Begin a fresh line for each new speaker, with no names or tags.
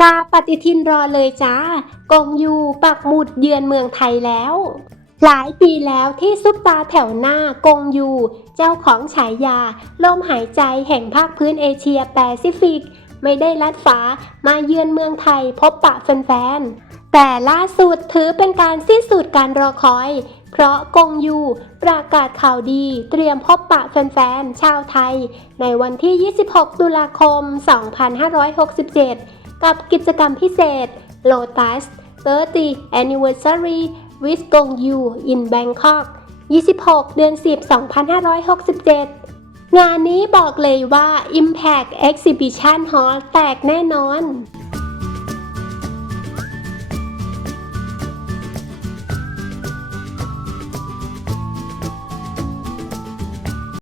กาปฏิทินรอเลยจ้ากงยูปักหมุดเยือนเมืองไทยแล้ว หลายปีแล้วที่ซุปตาแถวหน้ากงยู เจ้าของฉายา ลมหายใจแห่งภาคพื้นเอเชียแปซิฟิก ไม่ได้ลัดฟ้ามาเยือนเมืองไทยพบปะแฟนๆ แต่ล่าสุดถือเป็นการสิ้นสุดการรอคอยเพราะกงยูประกาศข่าวดีเตรียมพบปะแฟนๆ ชาวไทย ในวันที่ 26 ตุลาคม 2567 กับกิจกรรมพิเศษ Lotus 30 Anniversary with Gong Yu in Bangkok 26 เดือน 10 2567 งานนี้บอกเลยว่า Impact Exhibition Hall แตกแน่นอน